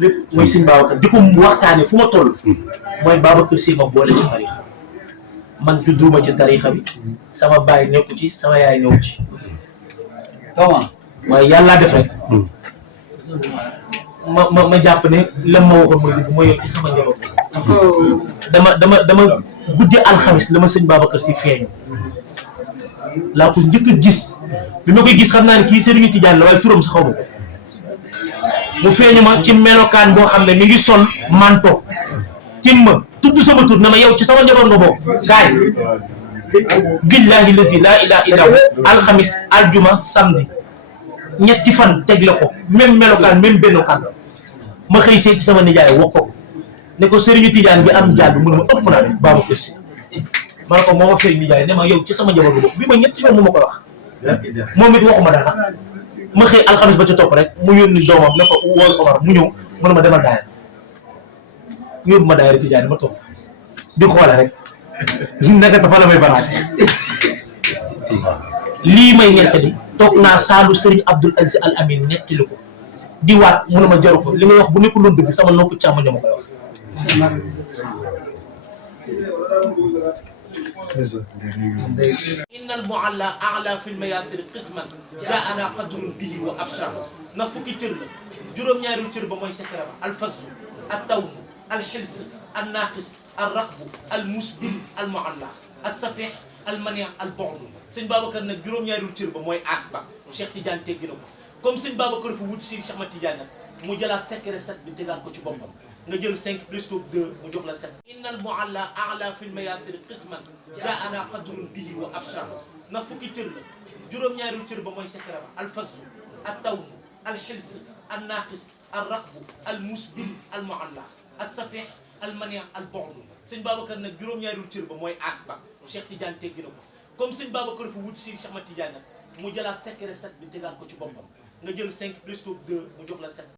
lépp mooy sëñ Babacar di ko waxtaane fu ma toll mooy Babacar Sy ma boole ci tarixa man judduma ci tarixa bi sama baay nekku ci sama yaay nekku ci waaye yàlla def rek ma jàpp ne lam ma waxoon mooy dëgg mooy yow ci sama njaboot dama guddi alxamis la ma sëñ Babacar Sy feeñu laa ko njëkk a gis bi ma koy gis xam naa ne kii Serigne Tidiane la waaye turam sa xaw ma ko mu feeñu ma ci melokaan boo xam ne mi ngi sol manto tim ma tudd sama tur na ma yow ci sama njaboot nga bokk gaay billahi lazi laa ilaha illa hu alxamis aljuma samedi ñetti fan teg la ko même melokaan même bennokaan ma xëy see ci sama nijaay wax ko ne ko Serigne Tidiane bi am jaal bi mu ne ma ëpp naa def Babacar Sy ma ne ko moo ma feeñ nijaay ne ma yow ci sama njaboot nga bokk bi ma ñetti yoon mu ma ko wax moom it waxuma dara ma xëy alxamis ba ca topp rek mu yónni doomam ne ko wool Omar mu ñëw mu ne ma demal daayira yóbbu ma daayira Tidiane ma topp di xoole rek naka dafa la may balancé lii may nettali toog naa saalu Serigne Abdoul Aziz Al Amin nettali ko di waat mu ne ma jaru ko li ngay wax bu nekkul loon dëgg sama nopp càmm ñoo ma koy wax إن المعلى أعلى في المياسر قسما جاءنا قدر به وأبشر نفكي تر جروم ñaari تر ba moy secret الفز التوج الحلس الناقص الرقب المسبل المعلى الصفيح المنيع البعد سيغ بابكر نك جروم ñaari تر ba moy asba Cheikh Tidiane teggina ko comme sëñ Babacar fu wut si Cheikh Ahmed Tidiane mu jëlaat secret 7 bi tegaat ko ci boppam nga jël 5 plus 2 mu jox la 7 innal mu'alla a'la fil mayasir qisman ja'ana qadrun bihi wa afshar na fukki cër la juróom-ñaari cër ba mooy secret ba alfaz at-tawj al-hils an-naqis ar-raqb al-musbil al-mu'alla as-safih al-mani' al-bu'd sëñ Babacar nag juróom-ñaari cër ba mooy asba Cheikh Tidiane teggina ko comme sëñ Babacar fu wut si Cheikh Ahmed Tidiane mu jëlaat secret 7 bi tegaat ko ci boppam nga jël 5 plus 2 mu jox la 7